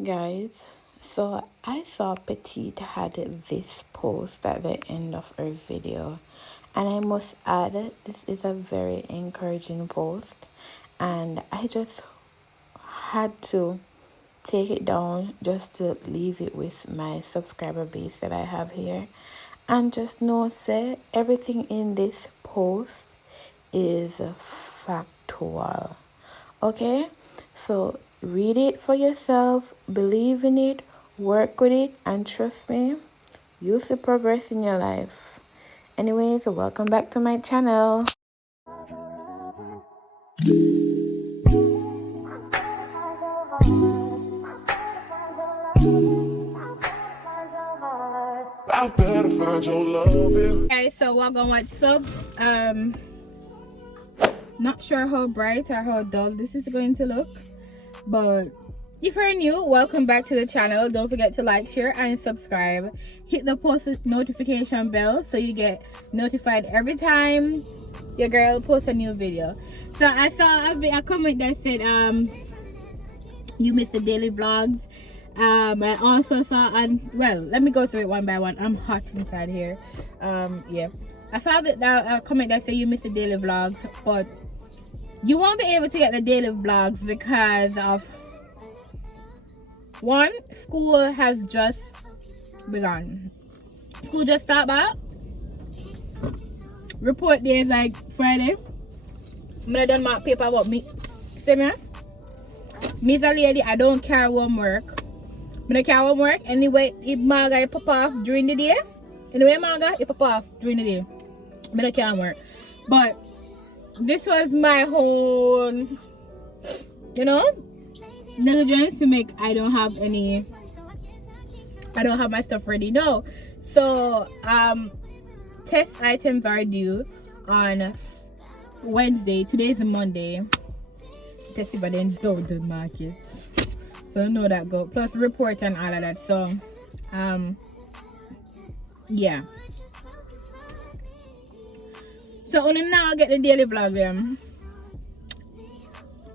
Guys, so I saw Petite had this post at the end of her video, and I must add, this is a very encouraging post, and I just had to take it down just to leave it with my subscriber base that I have here. And just know, say, everything in this post is factual. Okay? So read it for yourself, believe in it, work with it, and trust me, you'll see progress in your life. Anyways, welcome back to my channel. I better find your love. Okay, so welcome, what's up? Not sure how bright or how dull this is going to look, but if you're new, welcome back to the channel. Don't forget to like, share, and subscribe. Hit the post notification bell so you get notified every time your girl posts a new video. So I saw a comment that said you missed the daily vlogs. I also saw, and well, let me go through it one by one. I'm hot inside here. Yeah, I saw a comment that said you missed the daily vlogs, but you won't be able to get the daily vlogs because of one, school has just begun. School just started back. Report day is like Friday. I'm gonna done mark paper about me. See me? Me's a lady, I don't carry homework. I don't carry homework. Anyway, if Marga you pop off during the day. Anyway, Marga, you pop off during the day. I don't carry homework. But this was my whole, you know, negligence to make I don't have my stuff ready. No. So test items are due on Wednesday. Today is Monday. Tested by the the market. So I know that go. Plus report and all of that. So yeah. So only now get the daily vlog them.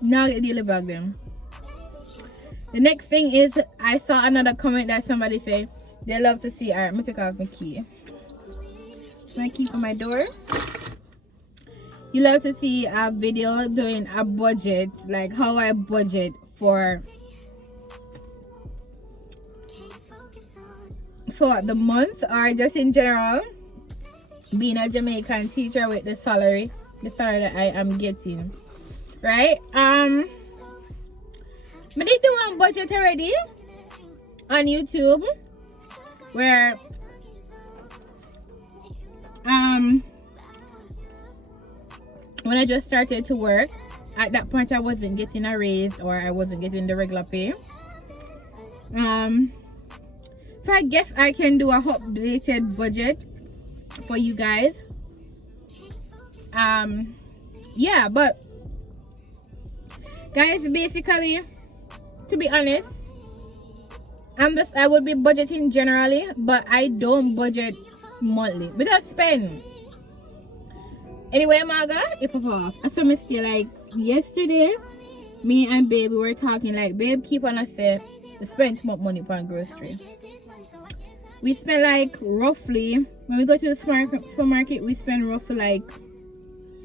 Now get the daily vlog them. The next thing is I saw another comment that somebody say they love to see. Alright, I'm gonna take off my key. My key for my door. You love to see a video doing a budget, like how I budget for the month or just in general, being a Jamaican teacher with the salary that I am getting, right? I did do one budget already on YouTube where when I just started to work, at that point I wasn't getting a raise or I wasn't getting the regular pay. So I guess I can do a updated budget for you guys. Yeah, but guys, basically, to be honest, I would be budgeting generally, but I don't budget monthly. We don't spend. Anyway, Marga, it pop off. I saw me still like yesterday, me and babe, we were talking like, babe, keep on say we spend too much money on grocery. We spend like roughly, when we go to the supermarket, we spend roughly like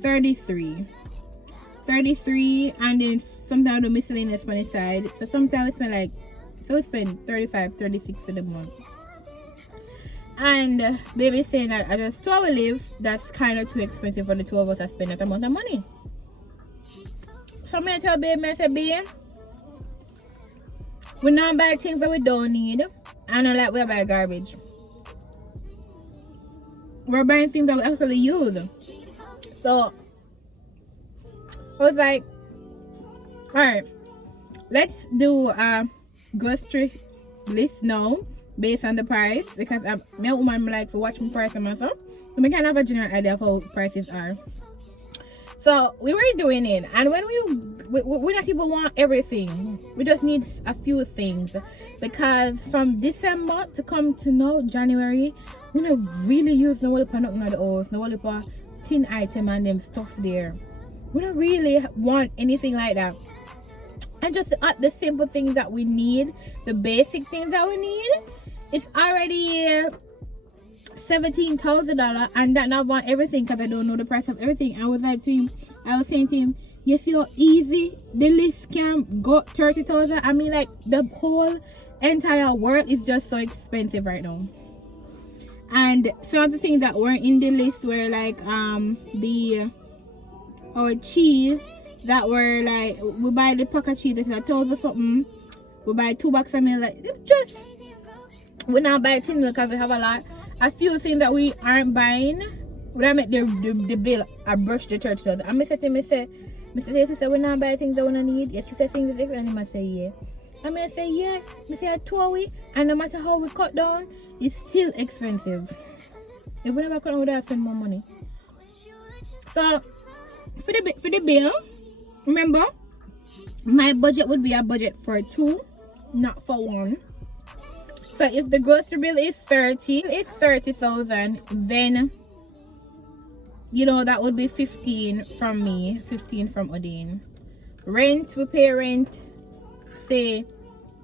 33, and then sometimes the miscellaneous money side. So sometimes we spend like, so we spend 35, 36 in the month. And baby saying that at the store we live, that's kind of too expensive for the two of us to spend that amount of money. So I tell baby, I say, babe, we not buy things that we don't need. And not like we buy garbage. We're buying things that we actually use. So I was like, alright, let's do a grocery list now based on the price, because me a woman like to watch my price and myself, so we can have a general idea of how prices are. So we were doing it, and when we not even want everything, we just need a few things, because from December to come to now January, we don't really use no whole nothing at the house, no whole tin item and them stuff there. We don't really want anything like that. and just the simple things that we need, the basic things that we need, it's already $17,000, and that not want everything because I don't know the price of everything. I was saying to him, you see how easy the list can go 30,000. I mean, like, the whole entire world is just so expensive right now. And some of the things that weren't in the list were like our cheese that were like, we buy the pack of cheese that is 1,000 something. We buy 2 boxes of milk. Like, it's just, we not buy tin milk because we have a lot. A few things that we aren't buying. When I make the bill, I brush the church. And I say to him, sister, we not buy things that we don't need. Yes, sister, things is expensive. And I say, yeah. And I say, yeah. I say, I told we, and no matter how we cut down, it's still expensive. If we never cut down, we have to spend more money. So, for the bill, remember, my budget would be a budget for 2, not for 1. So if the grocery bill is 30,000, then you know that would be 15 from me, 15 from Odin. Rent, we pay rent, say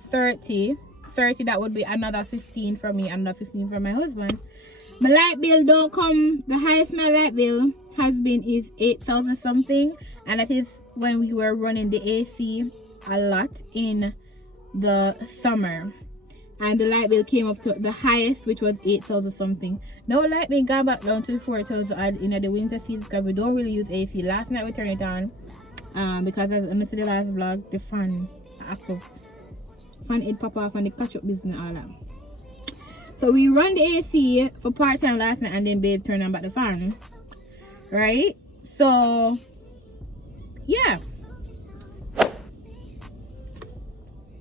30, that would be another 15 from me, another 15 from my husband. My light bill don't come, the highest my light bill has been is 8,000 something, and that is when we were running the AC a lot in the summer. And the light bill came up to the highest, which was 8,000 something. Now light bill got back down to 4,000 in the winter season because we don't really use AC. Last night we turned it on because as I said the last vlog, the fan active. Fan it pop off and the catch up business and all that. So we run the AC for part time last night, and then babe turned on back the fan. Right? So yeah.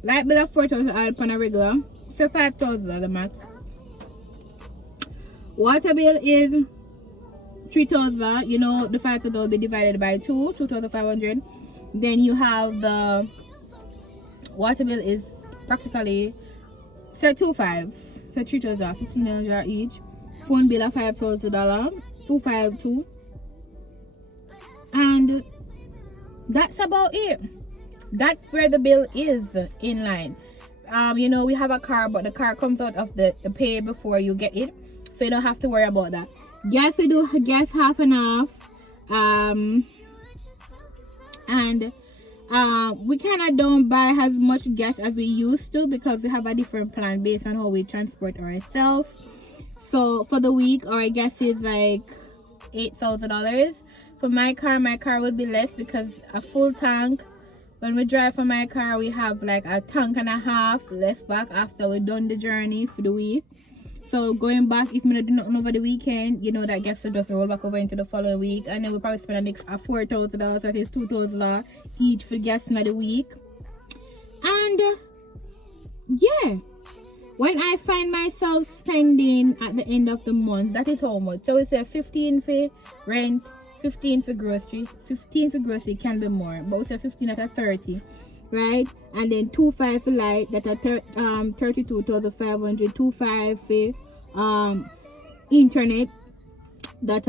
Light bill of 4,000 on a regular. So 5,000 the max. Water bill is 3,000. You know, the 5,000 will be divided by 2, 2,500. Then you have the water bill is practically, say 2,500. So 3,000, 1,500 each. Phone bill of $5,000, 252. And that's about it. That's where the bill is in line. You know, we have a car, but the car comes out of the pay before you get it, so you don't have to worry about that. Gas, we do gas half and half. And we kind of don't buy as much gas as we used to because we have a different plan based on how we transport ourselves. So for the week, our gas is like $8,000. For my car would be less because a full tank. When we drive for my car, we have like a tank and a half left back after we've done the journey for the week. So going back, if we do nothing over the weekend, you know that gas will just roll back over into the following week, and then we'll probably spend an extra $4,000, that is $2,000 each for gas in the week. And yeah, when I find myself spending at the end of the month, that is how much. So we say 15 for rent, 15 for grocery. 15 for grocery can be more, but we say 15 at 30, right? And then 2,500 for light, that are 32,500. 2,500 for internet, that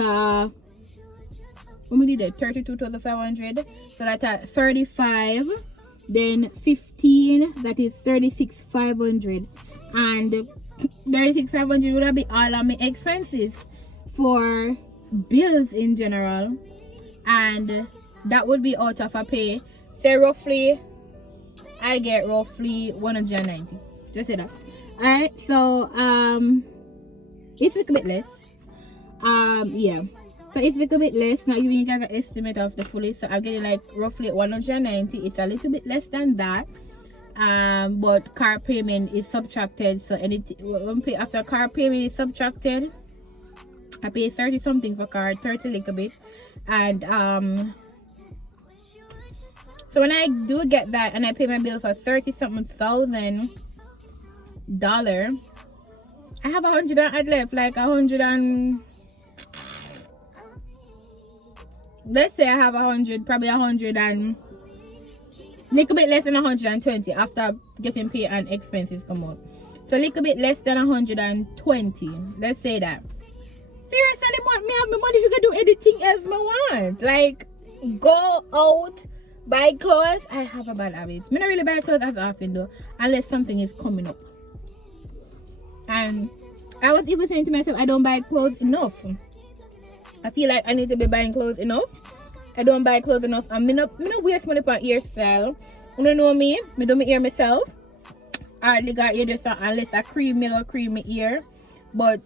when we did it, 32,500. So that are 35. Then 15, that is 36,500. And 36,500 would be all of my expenses for bills in general, and that would be out of a pay. Say roughly I get roughly 190, just say that. All right, so it's a little bit less. Yeah, so it's a little bit less. Not giving you guys an estimate of the fullest, so I'm getting like roughly 190. It's a little bit less than that, but car payment is subtracted. So anything when pay after car payment is subtracted, I pay 30 something for car, 30 little bit. And so when I do get that and I pay my bill for 30 something thousand dollar, I have 100 I'd left, like 100 and let's say I have 100, probably 100 and little bit less than 120 after getting paid and expenses come out. So a little bit less than 120, let's say that. Seriously, me have my money, you can do anything else I want. Like, go out, Buy clothes, I have a bad habit. I don't really buy clothes as often though, unless something is coming up. And I was even saying to myself, I don't buy clothes enough. I feel like I need to be buying clothes enough. I don't buy clothes enough. And I don't waste money for hairstyle. You don't know me? I do my hair myself. I hardly got hairdresser unless I cream my ear. But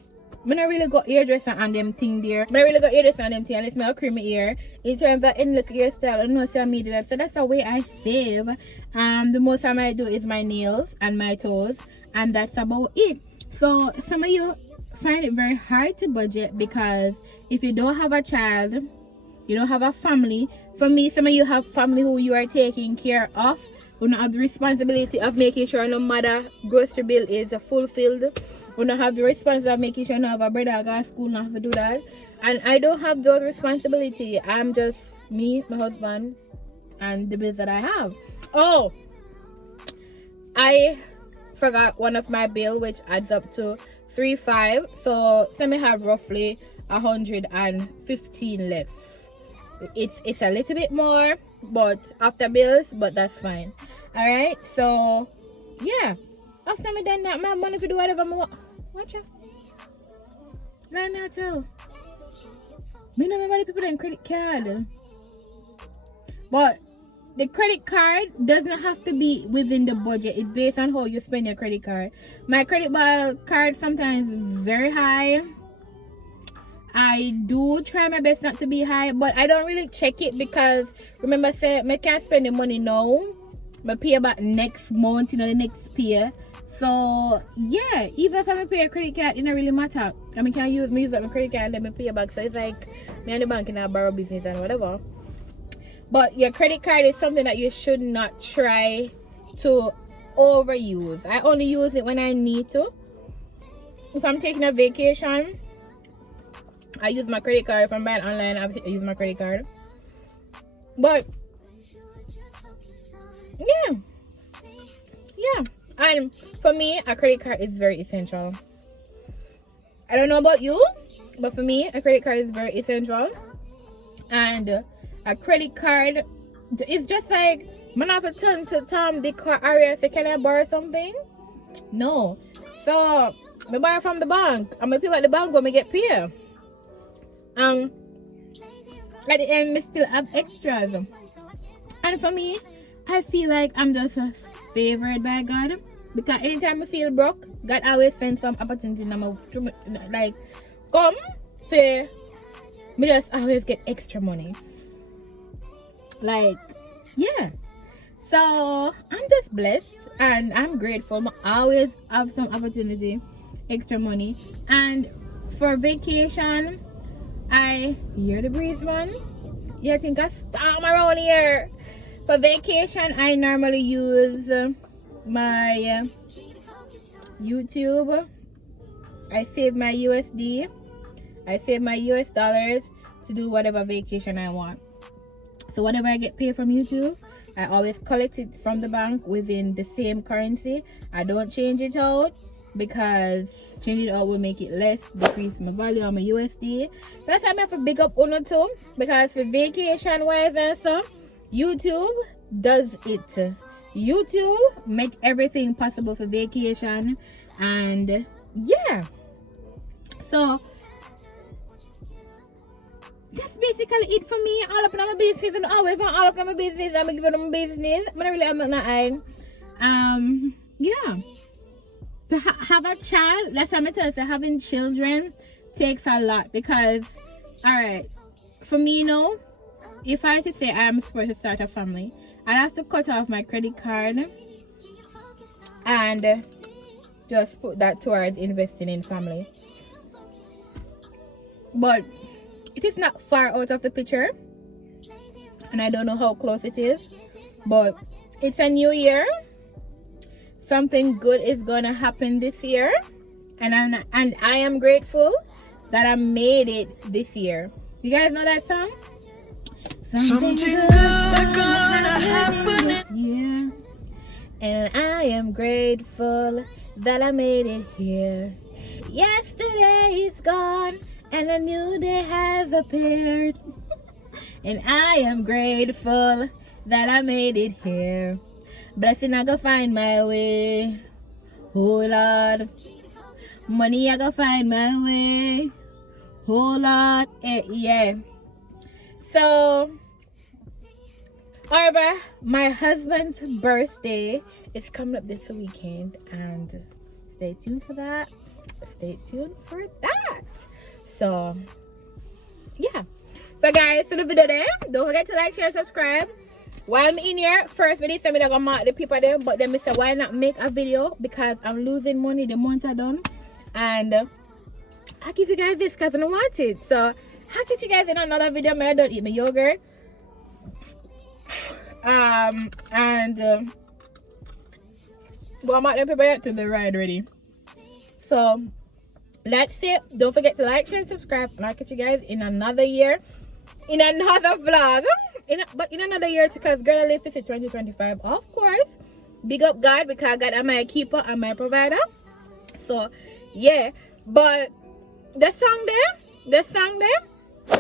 I don't really got hairdresser on them thing there. I don't really got hairdresser on them thing unless I cream my ear. In terms of any look hairstyle, I know I made that. So that's the way I save. The most I might do is my nails and my toes. And that's about it. So some of you find it very hard to budget because if you don't have a child, you don't have a family. For me, some of you have family who you are taking care of, who don't have the responsibility of making sure no matter grocery bill is fulfilled. Who don't have the responsibility of making sure no have a brother go to school, not have to do that. And I don't have those responsibility. I'm just me, my husband, and the bills that I have. Oh, I forgot one of my bill, which adds up to 3.5. So me have roughly 115 left. It's a little bit more, but after bills, but that's fine. All right. So yeah, after me done that, my money to do whatever I want. Watch out. Let me tell. Me know many people that credit card, but the credit card doesn't have to be within the budget. It's based on how you spend your credit card. My credit card sometimes is very high. I do try my best not to be high, but I don't really check it because remember, say I can't spend the money now. I pay about next month, the next pay. So yeah, even if I pay a credit card, it don't really matter. I mean, can use up my credit card and let me pay back. So it's like me and the bank can borrow business and whatever. But your credit card is something that you should not try to overuse. I only use it when I need to. If I'm taking a vacation, I use my credit card. If I'm buying online, I use my credit card. But yeah, and for me, a credit card is very essential. I don't know about you, but for me, a credit card is very essential. And a credit card is just like, man, I have to turn to Tom, Dick, or Harry and say, can I borrow something? No. So I borrow from the bank. I'm gonna pay at the bank when I get paid. At the end, I still have extras. And for me, I feel like I'm just favored by God, because anytime I feel broke, God always sends some opportunity like come for me, just always get extra money. Like, yeah. So I'm just blessed and I'm grateful. I always have some opportunity, extra money. And for vacation, I hear the breeze, man. Yeah, I think I storm around here. For vacation, I normally use my YouTube. I save my USD. I save my US dollars to do whatever vacation I want. So whatever I get paid from YouTube, I always collect it from the bank within the same currency. I don't change it out, because changing it out will make it less, decrease my value on my USD. That's why I have to big up Uno too, because for vacation wise and stuff, YouTube does it. YouTube make everything possible for vacation. And yeah, so that's basically it for me. All up in my business, and always on all up in my business. I'm giving them business, but I really am not eyeing. Yeah, to have a child, that's what I'm tell you, having children takes a lot. Because all right, for me, you know, if I had to say I'm supposed to start a family, I'd have to cut off my credit card and just put that towards investing in family. But it is not far out of the picture, and I don't know how close it is, but it's a new year. Something good is gonna happen this year, and I am grateful that I made it this year. You guys know that song? Something good gonna happen this year, and I am grateful that I made it here. Yesterday is gone and a new day has appeared, and I am grateful that I made it here. Blessing I go find my way. Oh Lord. Money I go find my way. Oh Lord. Yeah. So, however, my husband's birthday is coming up this weekend, and stay tuned for that. Stay tuned for that. So, yeah. So guys, to the video there, don't forget to like, share, and subscribe. While I'm in here, first video, I'm gonna mark the people there, but then I said, why not make a video? Because I'm losing money the month I done, and I give you guys this because I don't want it. So I'll catch you guys in another video. I don't eat my yogurt. Well, I'm out there prepared to the ride ready. So that's it. Don't forget to like, share, and subscribe, and I'll catch you guys in another year, in another vlog, but in another year, because girl, I live to see 2025. Of course, big up God, because God is my keeper and my provider. So yeah, but the song there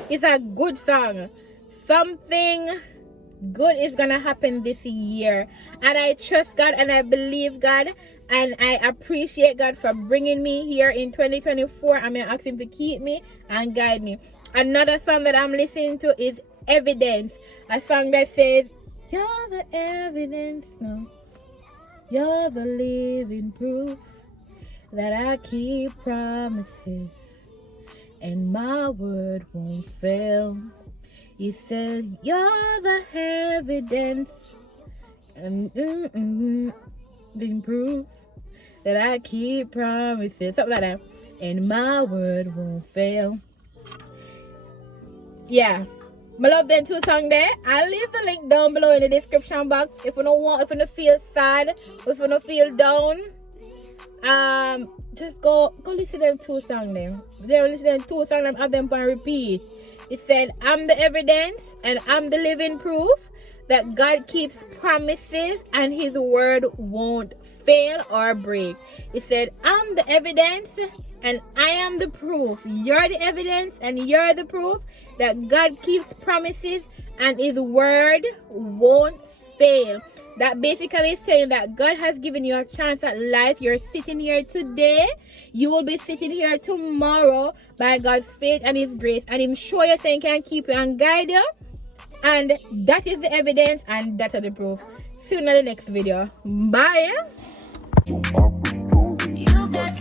is a good song. Something good is gonna happen this year, and I trust God and I believe God, and I appreciate God for bringing me here in 2024. I'm gonna ask him to keep me and guide me. Another song that I'm listening to is Evidence, a song that says, you're the evidence, no, you're the living proof that I keep promises and my word won't fail. He said, you're the evidence and the proof that I keep promises, something like that, and my word won't fail. Yeah, I love them two songs there. I'll leave the link down below in the description box. If you don't want, if you don't feel sad, if you don't feel down, just go listen to them two songs there. Then listen to them two songs and have them on repeat. It said, I'm the evidence and I'm the living proof that God keeps promises and his word won't fail or break. It said, I'm the evidence and I am the proof. You're the evidence and you're the proof that God keeps promises and his word won't fail. That basically is saying that God has given you a chance at life. You're sitting here today. You will be sitting here tomorrow by God's faith and his grace. And him show you things can keep you and guide you. And that is the evidence and that is the proof. See you in the next video. Bye. You got